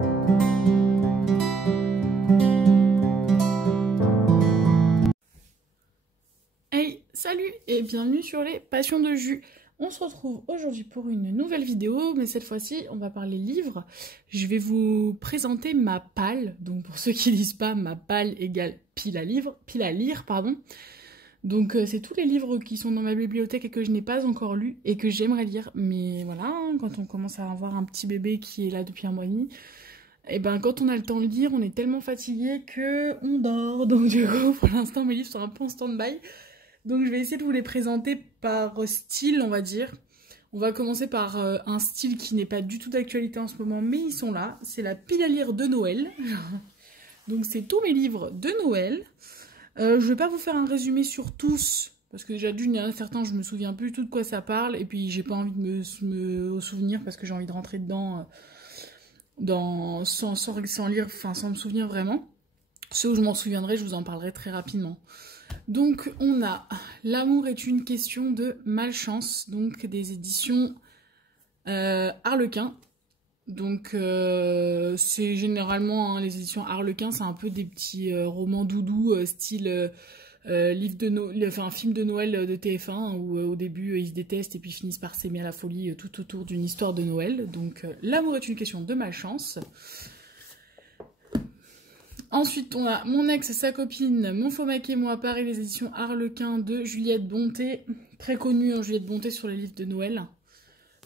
Hey, salut et bienvenue sur les Passions de Jus. On se retrouve aujourd'hui pour une nouvelle vidéo, mais cette fois-ci, on va parler livres. Je vais vous présenter ma palle. Donc pour ceux qui lisent pas, ma palle égale pile à lire, pardon. Donc c'est tous les livres qui sont dans ma bibliothèque et que je n'ai pas encore lus et que j'aimerais lire. Mais voilà, quand on commence à avoir un petit bébé qui est là depuis un mois et demi, et ben quand on a le temps de lire, on est tellement fatigué que on dort. Donc du coup, pour l'instant, mes livres sont un peu en stand-by. Donc je vais essayer de vous les présenter par style, on va dire. On va commencer par un style qui n'est pas du tout d'actualité en ce moment, mais ils sont là. C'est la pile à lire de Noël. Donc c'est tous mes livres de Noël. Je vais pas vous faire un résumé sur tous, parce que déjà d'une, il y en a certains, je me souviens plus du tout de quoi ça parle, et puis j'ai pas envie de me souvenir, parce que j'ai envie de rentrer dedans sans lire, enfin sans me souvenir vraiment. Ceux où je m'en souviendrai, je vous en parlerai très rapidement. Donc on a L'amour est une question de malchance, donc des éditions Harlequin. Donc c'est généralement les éditions Harlequin, c'est un peu des petits romans doudou style livre de Noël, enfin film de Noël de TF1 où au début ils se détestent et puis finissent par s'aimer à la folie tout autour d'une histoire de Noël. Donc L'amour est une question de malchance. Ensuite, on a Mon ex, sa copine, Mon faux mec et moi, pareil, les éditions Harlequin de Juliette Bonté. Très connue, hein, Juliette Bonté, sur les livres de Noël.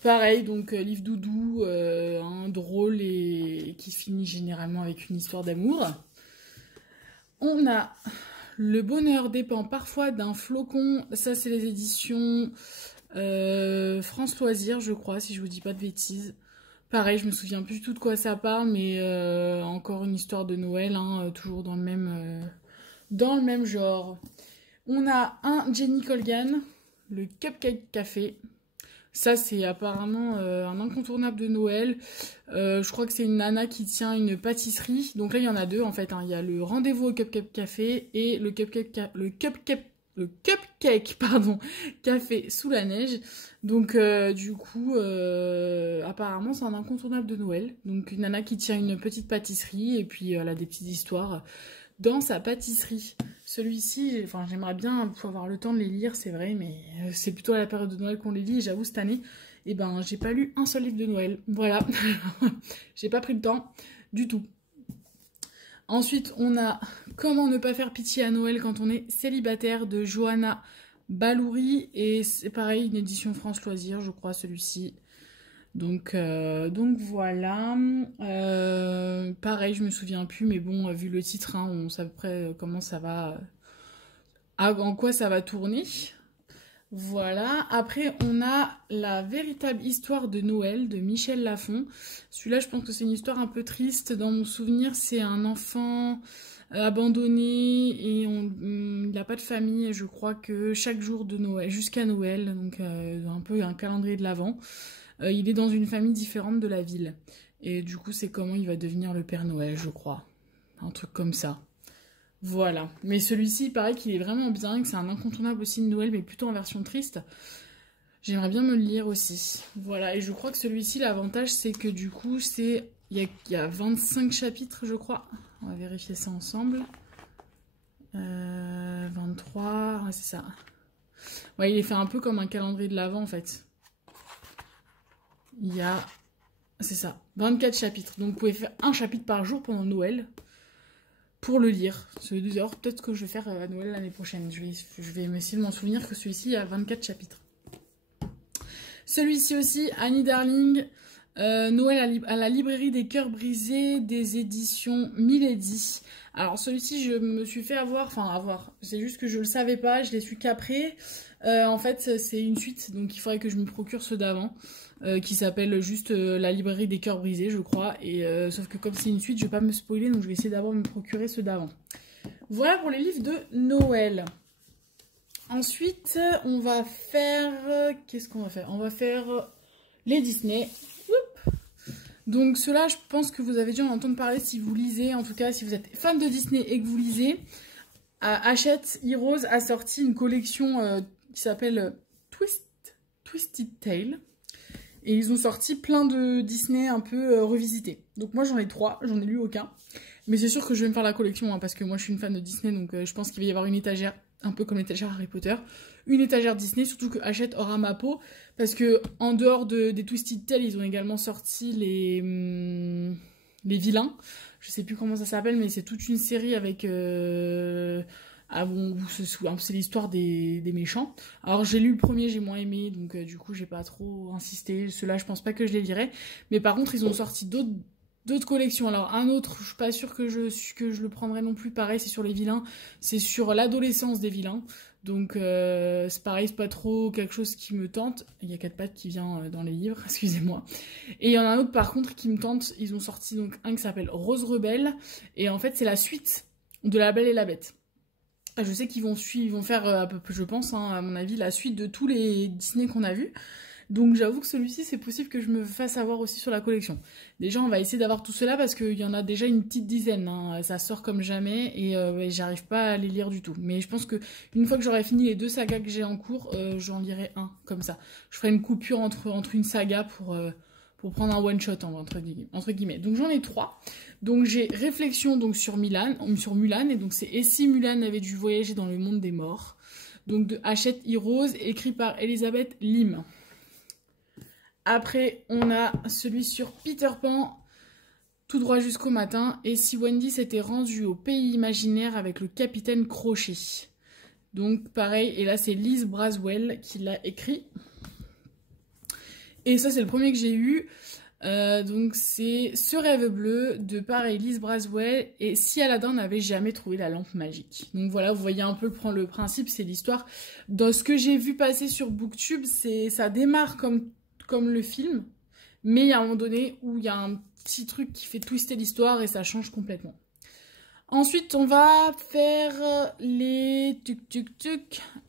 Pareil, donc livre doudou, drôle et qui finit généralement avec une histoire d'amour. On a Le bonheur dépend parfois d'un flocon. Ça, c'est les éditions France Loisirs, je crois, si je vous dis pas de bêtises. Pareil, je me souviens plus du tout de quoi ça parle, mais encore une histoire de Noël, hein, toujours dans le même genre. On a un Jenny Colgan, le Cupcake Café. Ça, c'est apparemment un incontournable de Noël. Je crois que c'est une nana qui tient une pâtisserie. Donc là, il y en a deux, en fait. Hein. Il y a le Rendez-vous au Cupcake Café et le Cupcake Café sous la neige. Donc du coup, apparemment c'est un incontournable de Noël. Donc une nana qui tient une petite pâtisserie et puis elle a des petites histoires dans sa pâtisserie. Celui-ci, enfin, j'aimerais bien avoir le temps de les lire, c'est vrai, mais c'est plutôt à la période de Noël qu'on les lit. Et j'avoue, cette année, eh ben, j'ai pas lu un seul livre de Noël. Voilà, j'ai pas pris le temps du tout. Ensuite, on a Comment ne pas faire pitié à Noël quand on est célibataire de Johanna Balouri. Et c'est pareil, une édition France Loisirs, je crois, celui-ci. Donc voilà. Pareil, je me souviens plus, mais bon, vu le titre, hein, on sait à peu près comment ça va... en quoi ça va tourner. Voilà, après on a La véritable histoire de Noël de Michel Lafon. Celui-là, je pense que c'est une histoire un peu triste. Dans mon souvenir, c'est un enfant abandonné et il n'a pas de famille. Je crois que chaque jour de Noël, jusqu'à Noël, donc un peu un calendrier de l'Avent, il est dans une famille différente de la ville. Et du coup, c'est comment il va devenir le Père Noël, je crois. Un truc comme ça. Voilà, mais celui-ci, il paraît qu'il est vraiment bien, que c'est un incontournable aussi de Noël, mais plutôt en version triste. J'aimerais bien me le lire aussi. Voilà, et je crois que celui-ci, l'avantage, c'est que du coup, il y a 25 chapitres, je crois. On va vérifier ça ensemble. 23, ouais, c'est ça. Ouais, il est fait un peu comme un calendrier de l'Avent, en fait. Il y a, c'est ça, 24 chapitres. Donc, vous pouvez faire un chapitre par jour pendant Noël. Pour le lire. D'ailleurs, peut-être que je vais faire à Noël l'année prochaine. Je vais essayer de m'en souvenir que celui-ci a 24 chapitres. Celui-ci aussi, Annie Darling, Noël à la librairie des cœurs brisés, des éditions Milady. Alors celui-ci, je me suis fait avoir, c'est juste que je le savais pas, je l'ai su qu'après. En fait, c'est une suite, donc il faudrait que je me procure ceux d'avant. Qui s'appelle juste La librairie des cœurs brisés, je crois. Et sauf que comme c'est une suite, je vais pas me spoiler, donc je vais essayer d'abord de me procurer ceux d'avant. Voilà pour les livres de Noël. Ensuite, on va faire... Qu'est-ce qu'on va faire? On va faire les Disney. Oup. Donc ceux-là, je pense que vous avez dû en entendre parler si vous lisez. En tout cas, si vous êtes fan de Disney et que vous lisez. Hachette Heroes a sorti une collection qui s'appelle Twisted Tale. Et ils ont sorti plein de Disney un peu revisités. Donc moi j'en ai 3, j'en ai lu aucun. Mais c'est sûr que je vais me faire la collection, hein, parce que moi je suis une fan de Disney, donc je pense qu'il va y avoir une étagère, un peu comme l'étagère Harry Potter. Une étagère Disney, surtout que Hachette aura ma peau. Parce que en dehors des Twisted Tales, ils ont également sorti les vilains. Je sais plus comment ça s'appelle, mais c'est toute une série avec... Ah bon, c'est l'histoire des méchants. Alors j'ai lu le premier, j'ai moins aimé, donc du coup j'ai pas trop insisté. Ceux-là, je pense pas que je les lirai. Mais par contre, ils ont sorti d'autres collections. Alors un autre, je suis pas sûre que je le prendrai non plus. Pareil, c'est sur les vilains. C'est sur l'adolescence des vilains. Donc c'est pareil, c'est pas trop quelque chose qui me tente. Il y a 4 pattes qui vient dans les livres, excusez-moi. Et il y en a un autre par contre qui me tente. Ils ont sorti donc un qui s'appelle Rose Rebelle. Et en fait c'est la suite de La Belle et la Bête. Je sais qu'ils vont faire à peu près, je pense, hein, à mon avis, la suite de tous les Disney qu'on a vus. Donc j'avoue que celui-ci, c'est possible que je me fasse avoir aussi sur la collection. Déjà, on va essayer d'avoir tout cela parce qu'il y en a déjà une petite dizaine. Hein. Ça sort comme jamais et j'arrive pas à les lire du tout. Mais je pense que une fois que j'aurai fini les 2 sagas que j'ai en cours, j'en lirai un comme ça. Je ferai une coupure entre une saga pour prendre un one-shot, entre guillemets. Donc j'en ai 3. Donc j'ai Réflexion donc, sur Mulan, et donc c'est Et si Mulan avait dû voyager dans le monde des morts. Donc de Hachette Heroes, écrit par Elisabeth Lim. Après, on a celui sur Peter Pan, Tout droit jusqu'au matin. Et si Wendy s'était rendue au pays imaginaire avec le capitaine Crochet. Donc pareil, et là c'est Liz Braswell qui l'a écrit. Et ça c'est le premier que j'ai eu. Donc c'est Ce rêve bleu de pareil Liz Braswell et Si Aladdin n'avait jamais trouvé la lampe magique. Donc voilà, vous voyez un peu le principe, c'est l'histoire. Dans ce que j'ai vu passer sur Booktube, ça démarre comme le film, mais il y a un moment donné où il y a un petit truc qui fait twister l'histoire et ça change complètement. Ensuite, on va faire les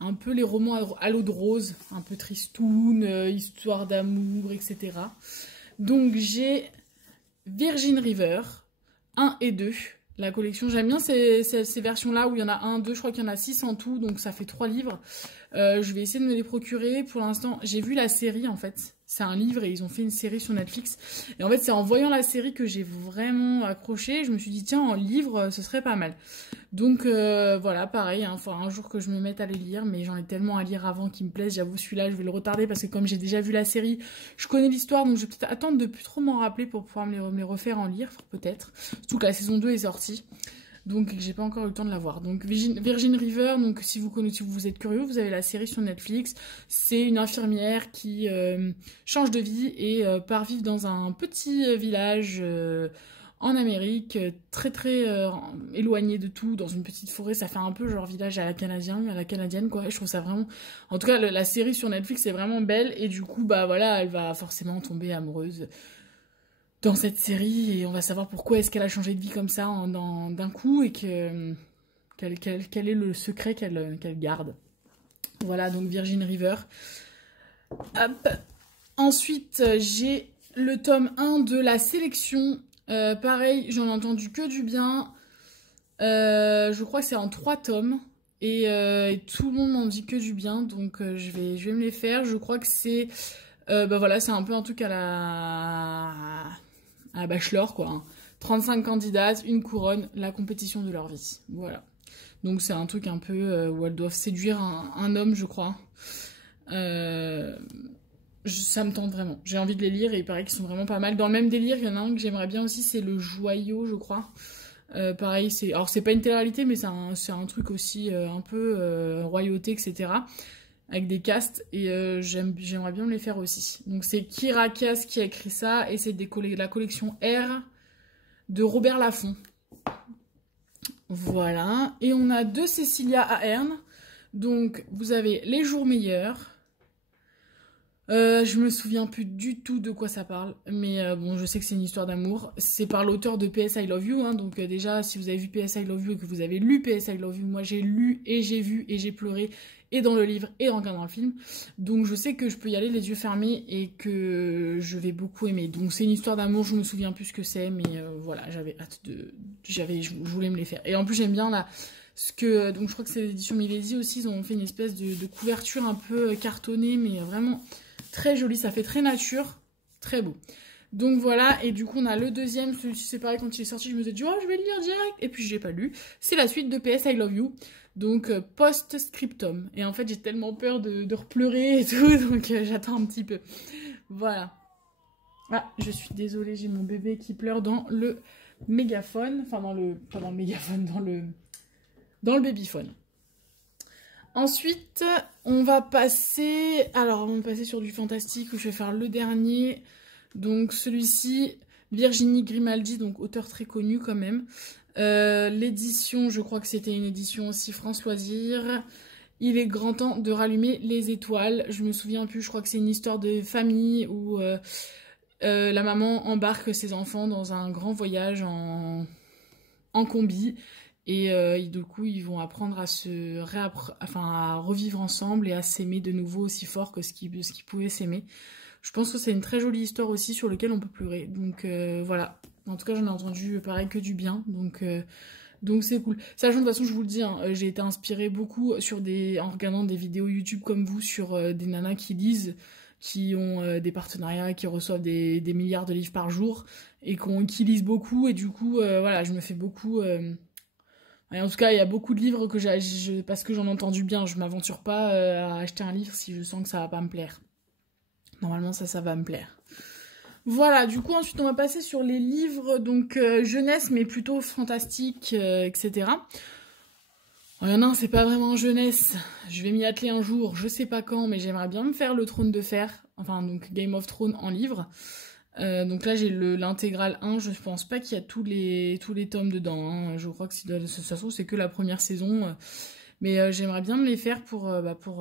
un peu les romans à l'eau de rose, un peu tristoun, histoire d'amour, etc. Donc j'ai Virgin River 1 et 2, la collection. J'aime bien ces versions-là où il y en a 1, 2, je crois qu'il y en a 6 en tout, donc ça fait 3 livres. Je vais essayer de me les procurer. Pour l'instant, j'ai vu la série en fait. C'est un livre et ils ont fait une série sur Netflix. Et en fait, c'est en voyant la série que j'ai vraiment accroché. Je me suis dit, tiens, en livre, ce serait pas mal. Donc voilà, pareil, hein, faudra un jour que je me mette à les lire, mais j'en ai tellement à lire avant qui me plaisent. J'avoue, celui-là, je vais le retarder parce que comme j'ai déjà vu la série, je connais l'histoire, donc je vais peut-être attendre de plus trop m'en rappeler pour pouvoir me les refaire en lire, peut-être. Surtout que la saison 2 est sortie. Donc j'ai pas encore eu le temps de la voir. Donc Virgin River, donc si vous êtes curieux, vous avez la série sur Netflix. C'est une infirmière qui change de vie et part vivre dans un petit village en Amérique, très très éloigné de tout, dans une petite forêt. Ça fait un peu genre village à la canadienne quoi. Je trouve ça vraiment... En tout cas, la série sur Netflix est vraiment belle et du coup, bah voilà, elle va forcément tomber amoureuse dans cette série et on va savoir pourquoi est-ce qu'elle a changé de vie comme ça d'un coup et quel est le secret qu'elle garde. Voilà, donc Virgin River. Hop. Ensuite, j'ai le tome 1 de la sélection. Pareil, j'en ai entendu que du bien. Je crois que c'est en 3 tomes. Et tout le monde m'en dit que du bien. Donc je vais me les faire. Je crois que c'est... bah voilà, c'est un peu un truc à la bachelor, quoi. Hein. 35 candidates, une couronne, la compétition de leur vie. Voilà. Donc c'est un truc un peu où elles doivent séduire un homme, je crois. Ça me tente vraiment. J'ai envie de les lire et il paraît qu'ils sont vraiment pas mal. Dans le même délire, il y en a un que j'aimerais bien aussi, c'est Le Joyau, je crois. Pareil, alors c'est pas une télé-réalité, mais c'est un truc aussi un peu royauté, etc. Avec des castes, et j'aimerais bien me les faire aussi. Donc c'est Kira Cass qui a écrit ça, et c'est la collection R de Robert Laffont. Voilà, et on a 2 Cécilia Ahern. Donc vous avez Les Jours Meilleurs. Je me souviens plus du tout de quoi ça parle, mais bon, je sais que c'est une histoire d'amour. C'est par l'auteur de PS I Love You, hein, donc déjà, si vous avez vu PS I Love You et que vous avez lu PS I Love You, moi j'ai lu et j'ai vu et j'ai pleuré, et dans le livre et en regardant le film. Donc je sais que je peux y aller les yeux fermés et que je vais beaucoup aimer. Donc c'est une histoire d'amour, je me souviens plus ce que c'est, mais voilà, j'avais hâte je voulais me les faire. Et en plus j'aime bien là... donc je crois que c'est l'édition Milady aussi, ils ont fait une espèce de couverture un peu cartonnée, mais vraiment... très joli, ça fait très nature. très beau. Donc voilà, et du coup on a le deuxième, celui-ci c'est pareil, quand il est sorti je me suis dit oh je vais le lire direct, et puis je l'ai pas lu. C'est la suite de PS I Love You, donc post-scriptum. Et en fait j'ai tellement peur de repleurer et tout, donc j'attends un petit peu. Voilà. Ah, je suis désolée, j'ai mon bébé qui pleure dans le mégaphone, enfin pas dans le mégaphone, dans le babyphone. Ensuite, on va passer sur du fantastique où je vais faire le dernier. Donc celui-ci, Virginie Grimaldi, donc auteur très connu quand même. L'édition, je crois que c'était une édition aussi France Loisirs. Il est grand temps de rallumer les étoiles. Je me souviens plus, je crois que c'est une histoire de famille où la maman embarque ses enfants dans un grand voyage en combi. Et du coup, ils vont apprendre à à revivre ensemble et à s'aimer de nouveau aussi fort que ce qu'ils pouvaient s'aimer. Je pense que c'est une très jolie histoire aussi sur laquelle on peut pleurer. Donc voilà. En tout cas, j'en ai entendu pareil que du bien. Donc c'est cool. Sachant de toute façon, je vous le dis, hein, j'ai été inspirée beaucoup en regardant des vidéos YouTube comme vous sur des nanas qui lisent, qui ont des partenariats, qui reçoivent des milliards de livres par jour et qui lisent beaucoup. Et du coup, voilà, je me fais beaucoup... Et en tout cas, il y a beaucoup de livres que parce que j'en ai entendu bien. Je m'aventure pas à acheter un livre si je sens que ça va pas me plaire. Normalement, ça va me plaire. Voilà, du coup, ensuite, on va passer sur les livres, donc jeunesse, mais plutôt fantastique, etc. Il y en a un, c'est pas vraiment jeunesse. Je vais m'y atteler un jour, je sais pas quand, mais j'aimerais bien me faire le Trône de Fer. Enfin, donc Game of Thrones en livre. Donc là, j'ai l'intégrale 1. Je pense pas qu'il y a tous les tomes dedans. Hein. Je crois que de toute façon, c'est que la première saison. Mais j'aimerais bien me les faire pour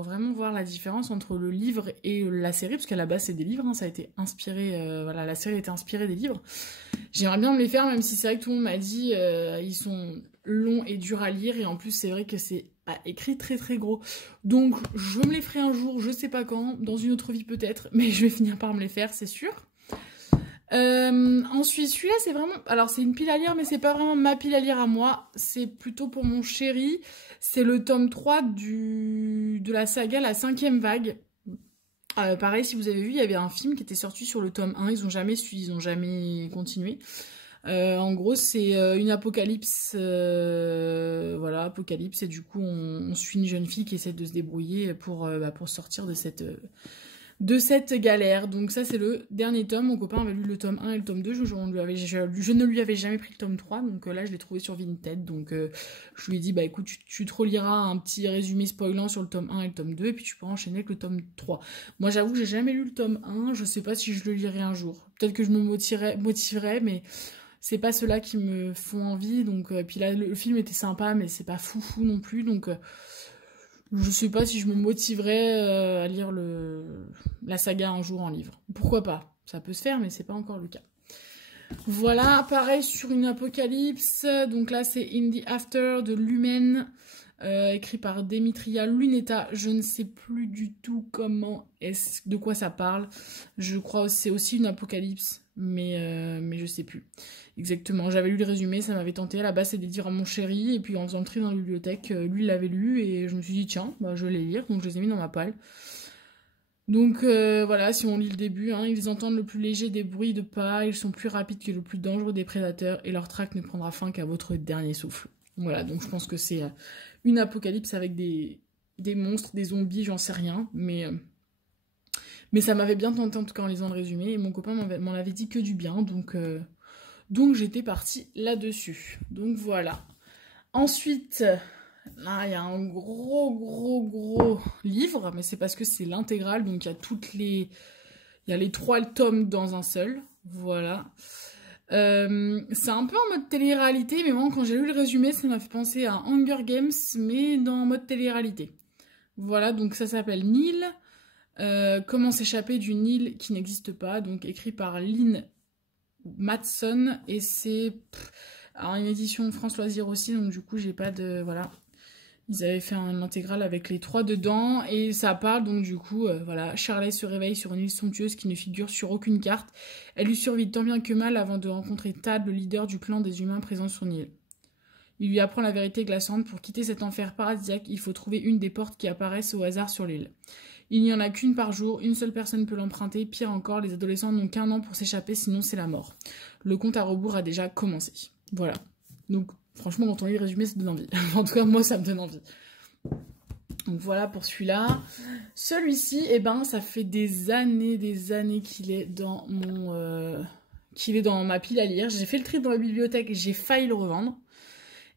vraiment voir la différence entre le livre et la série, parce qu'à la base c'est des livres, hein, ça a été inspiré, voilà, la série a été inspirée des livres. J'aimerais bien me les faire, même si c'est vrai que tout le monde m'a dit ils sont longs et durs à lire, et en plus c'est vrai que c'est écrit très très gros. Donc je me les ferai un jour, je sais pas quand, dans une autre vie peut-être, mais je vais finir par me les faire, c'est sûr. Ensuite, celui-là, c'est vraiment... Alors, c'est une pile à lire, mais c'est pas vraiment ma pile à lire à moi. C'est plutôt pour mon chéri. C'est le tome 3 de la saga La 5e vague. Pareil, si vous avez vu, il y avait un film qui était sorti sur le tome 1. Ils ont jamais suivi, ils ont jamais continué. En gros, c'est une apocalypse. Voilà, apocalypse. Et du coup, on suit une jeune fille qui essaie de se débrouiller pour sortir de cette galère. Donc ça c'est le dernier tome. Mon copain avait lu le tome 1 et le tome 2. Je ne lui avais jamais pris le tome 3. Donc là je l'ai trouvé sur Vinted. Donc je lui ai dit bah écoute tu te reliras un petit résumé spoilant sur le tome 1 et le tome 2. Et puis tu pourras enchaîner avec le tome 3. Moi j'avoue que j'ai jamais lu le tome 1. Je sais pas si je le lirai un jour. Peut-être que je me motiverai mais c'est pas ceux-là qui me font envie. Donc puis là le film était sympa mais c'est pas foufou non plus. Donc je sais pas si je me motiverais à lire la saga un jour en livre. Pourquoi pas? Ça peut se faire, mais c'est pas encore le cas. Voilà, pareil sur une apocalypse. Donc là, c'est In the After de Lumen, écrit par Demetria Luneta. Je ne sais plus du tout de quoi ça parle. Je crois que c'est aussi une apocalypse, mais je sais plus exactement. J'avais lu le résumé, ça m'avait tenté. À la base, c'est de dire à mon chéri, et puis en faisant le tri dans la bibliothèque, lui il l'avait lu, et je me suis dit tiens, bah, je vais les lire, donc je les ai mis dans ma palle. Donc voilà, si on lit le début, hein, ils entendent le plus léger des bruits de pas, ils sont plus rapides que le plus dangereux des prédateurs, et leur traque ne prendra fin qu'à votre dernier souffle. Voilà, donc je pense que c'est une apocalypse avec des monstres, des zombies, j'en sais rien, mais ça m'avait bien tenté en tout cas en lisant le résumé, et mon copain m'en avait dit que du bien, donc j'étais partie là-dessus. Donc voilà. Ensuite, là il y a un gros livre, mais c'est parce que c'est l'intégrale, donc il y a les 3 tomes dans un seul. Voilà. C'est un peu en mode télé-réalité, mais moi quand j'ai lu le résumé, ça m'a fait penser à Hunger Games, mais dans mode télé-réalité. Voilà, donc ça s'appelle Nil. Comment s'échapper du Nil qui n'existe pas, donc écrit par Lynn Matson, et c'est une édition France Loisirs aussi, donc du coup j'ai pas de... Voilà. Ils avaient fait un intégral avec les 3 dedans, et ça parle donc du coup, voilà, Charlie se réveille sur une île somptueuse qui ne figure sur aucune carte. Elle lui survit tant bien que mal avant de rencontrer Tad, le leader du clan des humains présents sur l'île. Il lui apprend la vérité glaçante. Pour quitter cet enfer paradisiaque, il faut trouver une des portes qui apparaissent au hasard sur l'île. Il n'y en a qu'une par jour, une seule personne peut l'emprunter. Pire encore, les adolescents n'ont qu'un an pour s'échapper, sinon c'est la mort. Le compte à rebours a déjà commencé. Voilà. Donc, franchement, quand on lit le résumé, ça donne envie. En tout cas, moi, ça me donne envie. Donc voilà pour celui-là. Celui-ci, eh ben, ça fait des années qu'il est dans mon... qu'il est dans ma pile à lire. J'ai fait le tri dans la bibliothèque, j'ai failli le revendre.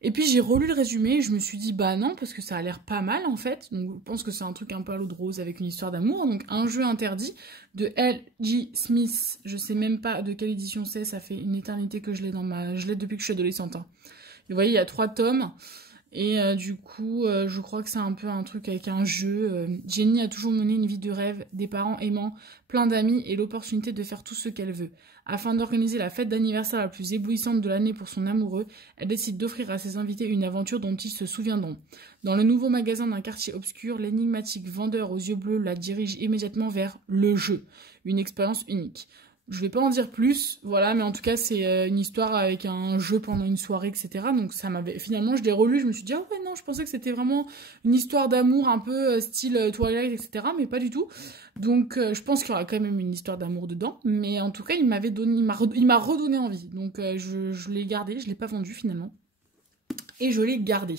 Et puis j'ai relu le résumé et je me suis dit bah non, parce que ça a l'air pas mal en fait. Donc je pense que c'est un truc un peu à l'eau de rose avec une histoire d'amour. Donc un jeu interdit de L.J. Smith. Je sais même pas de quelle édition c'est, ça fait une éternité que je l'ai je l'ai depuis que je suis adolescente. Hein. Et vous voyez, il y a 3 tomes. Et du coup, je crois que c'est un peu un truc avec un jeu. Jenny a toujours mené une vie de rêve, des parents aimants, plein d'amis et l'opportunité de faire tout ce qu'elle veut. Afin d'organiser la fête d'anniversaire la plus éblouissante de l'année pour son amoureux, elle décide d'offrir à ses invités une aventure dont ils se souviendront. Dans le nouveau magasin d'un quartier obscur, l'énigmatique vendeur aux yeux bleus la dirige immédiatement vers le jeu, une expérience unique. Je vais pas en dire plus, voilà, mais en tout cas c'est une histoire avec un jeu pendant une soirée, etc. Donc ça m'avait, finalement je l'ai relu, je me suis dit ah ouais non, je pensais que c'était vraiment une histoire d'amour un peu style Twilight, etc. Mais pas du tout. Donc je pense qu'il y aura quand même une histoire d'amour dedans, mais en tout cas il m'avait donné, il m'a redonné envie. Donc je l'ai gardé, je l'ai pas vendu finalement, et je l'ai gardé.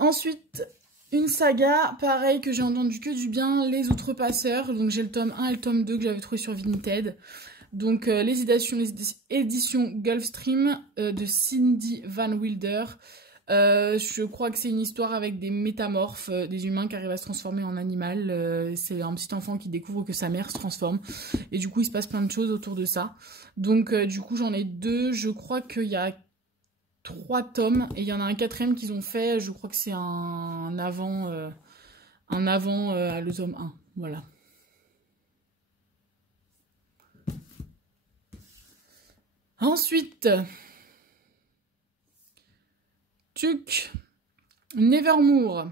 Ensuite, une saga, pareil, que j'ai entendu que du bien, Les Outrepasseurs. Donc j'ai le tome 1 et le tome 2 que j'avais trouvé sur Vinted. Donc les éditions Gulfstream de Cindy Van Wilder. Je crois que c'est une histoire avec des métamorphes, des humains qui arrivent à se transformer en animal. C'est un petit enfant qui découvre que sa mère se transforme. Et du coup, il se passe plein de choses autour de ça. Donc du coup, j'en ai 2. Je crois qu'il y a 3 tomes et il y en a un 4e qu'ils ont fait, je crois que c'est un avant à le tome 1, voilà. Ensuite, Nevermore.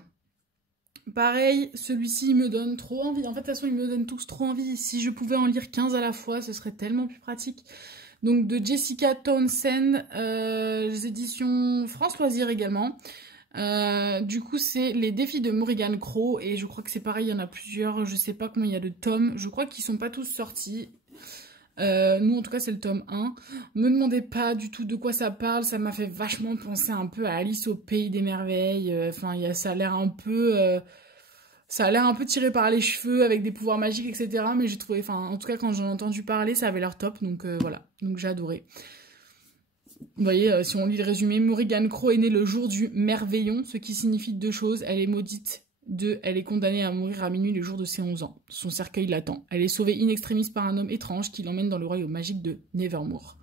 Pareil, celui-ci me donne trop envie. En fait, de toute façon, ils me donnent tous trop envie. Si je pouvais en lire 15 à la fois, ce serait tellement plus pratique. Donc de Jessica Townsend, les éditions France Loisirs également. Du coup, c'est les défis de Morrigan Crow. Et je crois que c'est pareil, il y en a plusieurs. Je sais pas combien il y a de tomes. Je crois qu'ils sont pas tous sortis. Nous, en tout cas, c'est le tome 1. Me demandez pas du tout de quoi ça parle. Ça m'a fait vachement penser un peu à Alice au Pays des Merveilles. Enfin, ça a l'air un peu... ça a l'air un peu tiré par les cheveux avec des pouvoirs magiques, etc. Mais j'ai trouvé, enfin, en tout cas, quand j'en ai entendu parler, ça avait l'air top. Donc voilà, donc j'ai adoré. Vous voyez, si on lit le résumé, Morrigan Crow est née le jour du merveillon, ce qui signifie 2 choses. Elle est maudite, 2, elle est condamnée à mourir à minuit le jour de ses 11 ans. Son cercueil l'attend. Elle est sauvée in extremis par un homme étrange qui l'emmène dans le royaume magique de Nevermore.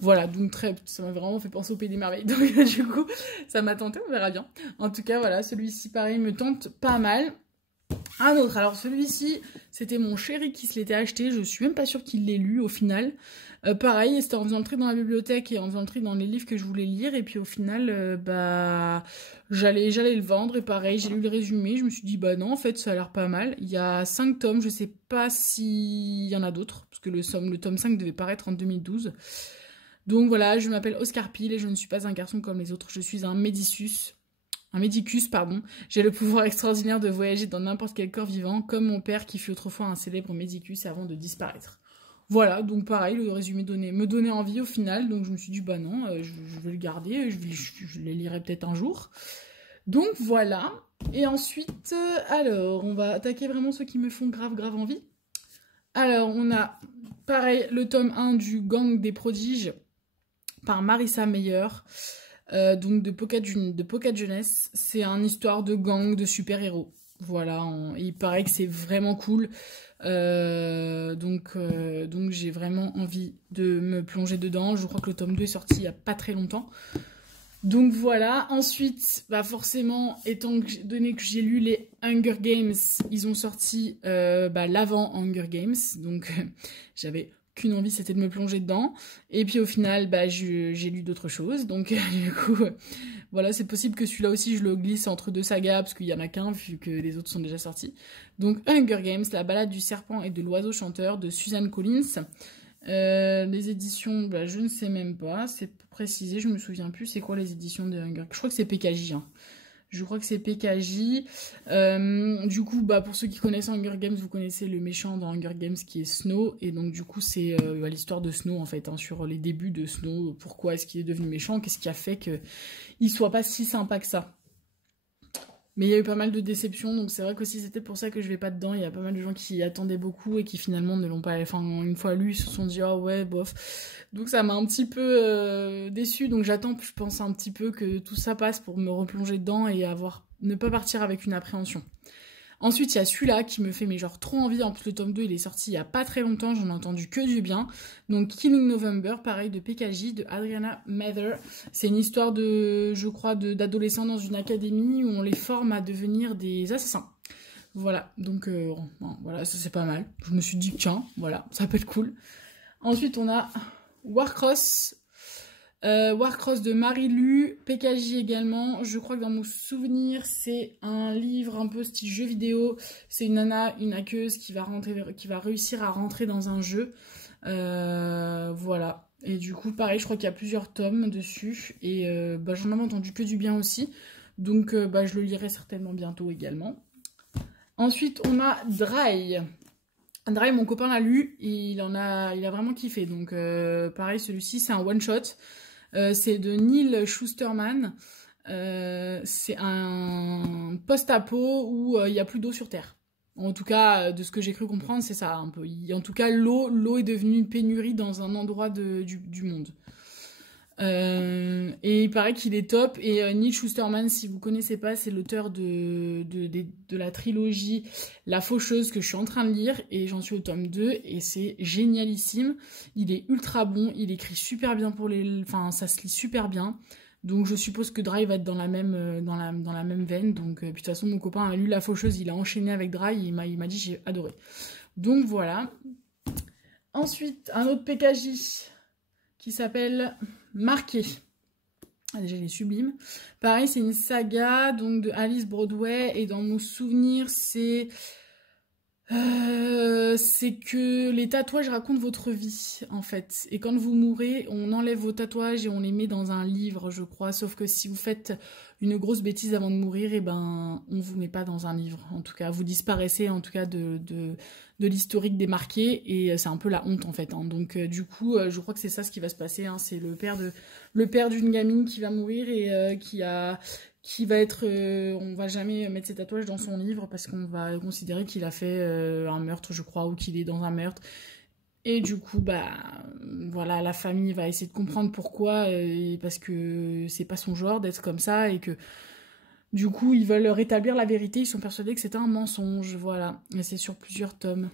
Voilà, donc ça m'a vraiment fait penser au Pays des Merveilles. Donc du coup, ça m'a tenté, on verra bien. En tout cas, voilà, celui-ci, pareil, me tente pas mal. Un autre, alors celui-ci, c'était mon chéri qui se l'était acheté, je suis même pas sûre qu'il l'ait lu au final. Pareil, c'était en faisant le tri dans la bibliothèque et en faisant le tri dans les livres que je voulais lire, et puis au final, j'allais le vendre, et pareil, j'ai lu le résumé, je me suis dit, bah non, en fait, ça a l'air pas mal. Il y a 5 tomes, je sais pas s'il y en a d'autres, parce que le tome 5 devait paraître en 2012. Donc voilà, je m'appelle Oscar Peel et je ne suis pas un garçon comme les autres, je suis un Médicus, pardon. J'ai le pouvoir extraordinaire de voyager dans n'importe quel corps vivant, comme mon père qui fut autrefois un célèbre Médicus avant de disparaître. Voilà, donc pareil, le résumé me donnait envie au final, donc je me suis dit, bah non, je vais le garder, je le lirai peut-être un jour. Donc voilà, et ensuite, alors, on va attaquer vraiment ceux qui me font grave envie. Alors, on a, pareil, le tome 1 du Gang des prodiges, par Marissa Meyer. Donc de Pocket Jeunesse, c'est une histoire de gang de super-héros. Voilà, il paraît que c'est vraiment cool. Donc j'ai vraiment envie de me plonger dedans. Je crois que le tome 2 est sorti il n'y a pas très longtemps. Donc voilà, ensuite, forcément, donné que j'ai lu les Hunger Games, ils ont sorti l'avant Hunger Games. Donc j'avais qu'une envie, c'était de me plonger dedans. Et puis au final, j'ai lu d'autres choses. Donc du coup, voilà, c'est possible que celui-là aussi, je le glisse entre 2 sagas, parce qu'il y en a qu'un, vu que les autres sont déjà sortis. Donc Hunger Games, la balade du serpent et de l'oiseau chanteur de Suzanne Collins. Les éditions, je ne sais même pas, c'est précisé, je me souviens plus, c'est quoi les éditions de Hunger Games. Je crois que c'est PKJ, hein. Je crois que c'est PKJ. Du coup, bah, pour ceux qui connaissent Hunger Games, vous connaissez le méchant dans Hunger Games qui est Snow. Et donc, du coup, c'est l'histoire de Snow, en fait, hein, sur les débuts de Snow. Pourquoi est-ce qu'il est devenu méchant? Qu'est-ce qui a fait qu'il soit pas si sympa que ça? Mais il y a eu pas mal de déceptions, donc c'est vrai qu'aussi c'était pour ça que je vais pas dedans. Il y a pas mal de gens qui attendaient beaucoup et qui finalement ne l'ont pas. Enfin, une fois lu, ils se sont dit ah ouais, bof. Donc ça m'a un petit peu déçue. Donc j'attends, je pense un petit peu que tout ça passe pour me replonger dedans et ne pas partir avec une appréhension. Ensuite, il y a celui-là qui me fait mais genre trop envie. En plus, le tome 2, il est sorti il y a pas très longtemps, j'en ai entendu que du bien. Donc, Killing November, pareil, de PKJ, de Adriana Mather. C'est une histoire je crois, d'adolescents dans une académie où on les forme à devenir des assassins. Voilà, donc voilà, ça c'est pas mal. Je me suis dit, tiens, voilà, ça peut être cool. Ensuite, on a Warcross. Warcross de Marie-Lu, PKJ également. Je crois que dans mon souvenir, c'est un livre un peu style jeu vidéo. C'est une nana, une hackeuse qui va réussir à rentrer dans un jeu. Voilà. Et du coup, pareil, je crois qu'il y a plusieurs tomes dessus. Et bah, j'en ai entendu que du bien aussi. Donc, bah, je le lirai certainement bientôt également. Ensuite, on a Dry. Dry, mon copain l'a lu et il a vraiment kiffé. Donc, pareil, celui-ci, c'est un one-shot. C'est de Neil Schusterman. C'est un post-apo où il n'y a plus d'eau sur Terre. En tout cas, de ce que j'ai cru comprendre, c'est ça un peu. En tout cas, l'eau est devenue une pénurie dans un endroit du monde. Et il paraît qu'il est top. Et Neil Schusterman, si vous connaissez pas, c'est l'auteur de la trilogie La Faucheuse que je suis en train de lire. Et j'en suis au tome 2 et c'est génialissime. Il est ultra bon, il écrit super bien enfin, ça se lit super bien. Donc je suppose que Dry va être dans la même veine. Donc puis de toute façon, mon copain a lu La Faucheuse, il a enchaîné avec Dry, il m'a dit j'ai adoré. Donc voilà. Ensuite, un autre PKJ qui s'appelle Marqué. Ah, déjà, il est sublime. Pareil, c'est une saga donc de Alice Broadway. Et dans mon souvenir, c'est que les tatouages racontent votre vie, en fait. Et quand vous mourrez, on enlève vos tatouages et on les met dans un livre, je crois. Sauf que si vous faites une grosse bêtise avant de mourir, et ben, on vous met pas dans un livre. En tout cas, vous disparaissez, en tout cas, de l'historique des marqués. Et c'est un peu la honte, en fait. Hein. Donc, du coup, je crois que c'est ça ce qui va se passer. Hein. C'est le père d'une gamine qui va mourir et qui va être... on va jamais mettre ses tatouages dans son livre parce qu'on va considérer qu'il a fait un meurtre, je crois, ou qu'il est dans un meurtre. Et du coup, bah, voilà, la famille va essayer de comprendre pourquoi, parce que c'est pas son genre d'être comme ça, et que, du coup, ils veulent rétablir la vérité, ils sont persuadés que c'est un mensonge, voilà. Et c'est sur plusieurs tomes.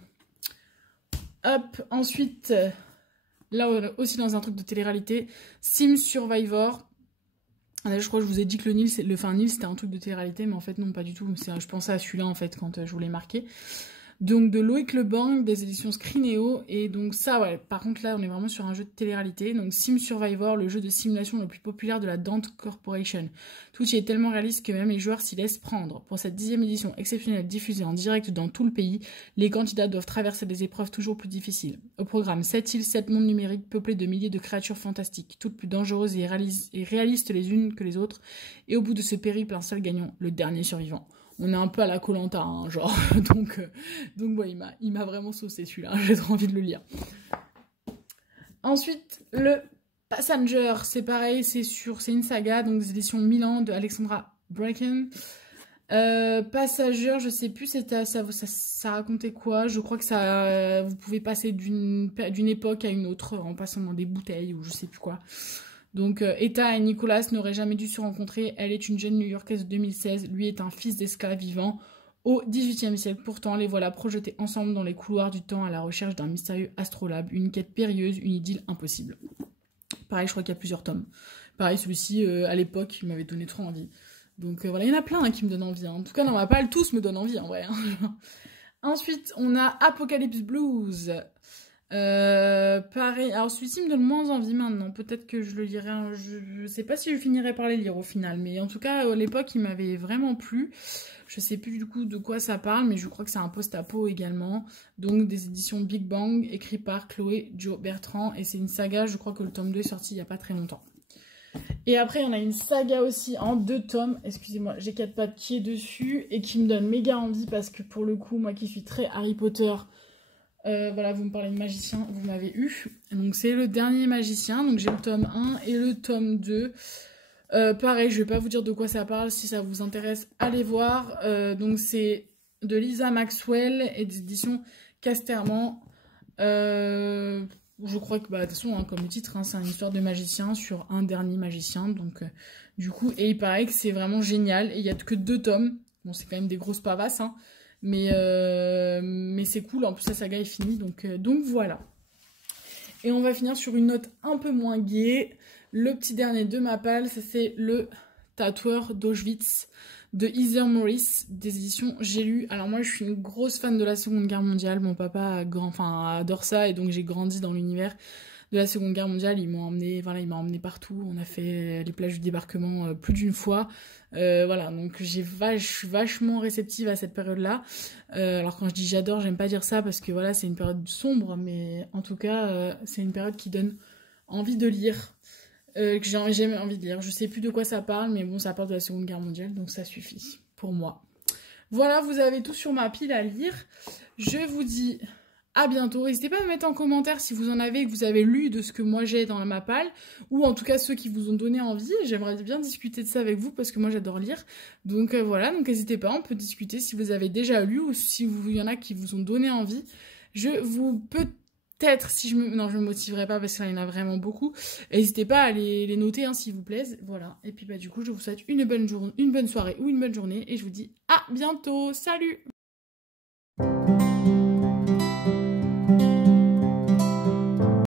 Hop, ensuite, là aussi dans un truc de télé-réalité, Sims Survivor. Je crois que je vous ai dit que le Nil c'était un truc de télé-réalité, mais en fait non, pas du tout. Je pensais à celui-là en fait quand je voulais marquer. Donc de Loïc Lebang, des éditions Scrineo, et donc ça ouais, par contre là on est vraiment sur un jeu de télé-réalité, donc Sim Survivor, le jeu de simulation le plus populaire de la Dante Corporation. Tout y est tellement réaliste que même les joueurs s'y laissent prendre. Pour cette 10e édition exceptionnelle diffusée en direct dans tout le pays, les candidats doivent traverser des épreuves toujours plus difficiles. Au programme, 7 îles, 7 mondes numériques peuplés de milliers de créatures fantastiques, toutes plus dangereuses et réalistes les unes que les autres, et au bout de ce périple, un seul gagnant, le dernier survivant. On est un peu à la Koh-Lanta, hein, genre. donc ouais, il m'a vraiment saucé celui-là. J'ai trop envie de le lire. Ensuite, le Passenger, c'est pareil, c'est une saga, donc des éditions Milan de Alexandra Bracken. Passenger, je sais plus, ça racontait quoi. Je crois que vous pouvez passer d'une époque à une autre en passant dans des bouteilles ou je sais plus quoi. Donc, Etta et Nicolas n'auraient jamais dû se rencontrer. Elle est une jeune New-Yorkaise de 2016. Lui est un fils d'esclave vivant au XVIIIe siècle. Pourtant, les voilà projetés ensemble dans les couloirs du temps à la recherche d'un mystérieux astrolabe. Une quête périlleuse, une idylle impossible. Pareil, je crois qu'il y a plusieurs tomes. Pareil, celui-ci, à l'époque, il m'avait donné trop envie. Donc, voilà, il y en a plein qui me donnent envie. Hein. En tout cas, non, pas tous me donnent envie, en vrai. Hein. Ensuite, on a Apocalypse Blues. Pareil, alors celui-ci me donne moins envie maintenant, peut-être que je le lirai, je sais pas si je finirai par les lire au final, mais en tout cas à l'époque il m'avait vraiment plu, je sais plus du coup de quoi ça parle, mais je crois que c'est un post-apo également, donc des éditions Big Bang, écrit par Chloé Jo Bertrand, et c'est une saga, je crois que le tome 2 est sorti il y a pas très longtemps. Et après, il y en a une saga aussi en 2 tomes. Excusez-moi, j'ai 4 pattes qui est dessus et qui me donne méga envie parce que pour le coup, moi qui suis très Harry Potter, voilà, vous me parlez de magicien, vous m'avez eu. Donc c'est le dernier magicien. Donc j'ai le tome 1 et le tome 2. Pareil, je vais pas vous dire de quoi ça parle. Si ça vous intéresse, allez voir. Donc c'est de Lisa Maxwell et des éditions Casterman. Je crois que, bah, de toute façon, hein, comme le titre, hein, c'est une histoire de magicien sur un dernier magicien. Donc, du coup, et il paraît que c'est vraiment génial. Et il n'y a que 2 tomes. Bon, c'est quand même des grosses pavasses, hein, mais c'est cool. En plus, la saga est finie. Donc voilà. Et on va finir sur une note un peu moins gaie. Le petit dernier de ma palle, ça c'est le Tatoueur d'Auschwitz de Heather Morris, des éditions J'ai lu. Alors moi je suis une grosse fan de la Seconde Guerre mondiale, mon papa adore ça et donc j'ai grandi dans l'univers de la Seconde Guerre mondiale. Il m'a emmené partout, on a fait les plages du débarquement plus d'une fois. Voilà, donc je suis vachement réceptive à cette période-là. Alors quand je dis j'adore, j'aime pas dire ça parce que voilà, c'est une période sombre, mais en tout cas c'est une période qui donne envie de lire. Que j'ai envie de lire. Je sais plus de quoi ça parle, mais bon, ça parle de la Seconde Guerre mondiale, donc ça suffit pour moi. Voilà, vous avez tout sur ma pile à lire. Je vous dis à bientôt. N'hésitez pas à me mettre en commentaire si vous en avez, que vous avez lu de ce que moi j'ai dans ma palle, ou en tout cas ceux qui vous ont donné envie. J'aimerais bien discuter de ça avec vous parce que moi j'adore lire. Donc voilà, donc n'hésitez pas, on peut discuter si vous avez déjà lu ou si il y en a qui vous ont donné envie. Je vous peut-être, si je me... Non, je me motiverai pas parce qu'il y en a vraiment beaucoup. N'hésitez pas à les noter, hein, s'il vous plaise. Voilà. Et puis, bah, du coup, je vous souhaite une bonne soirée ou une bonne journée. Et je vous dis à bientôt. Salut!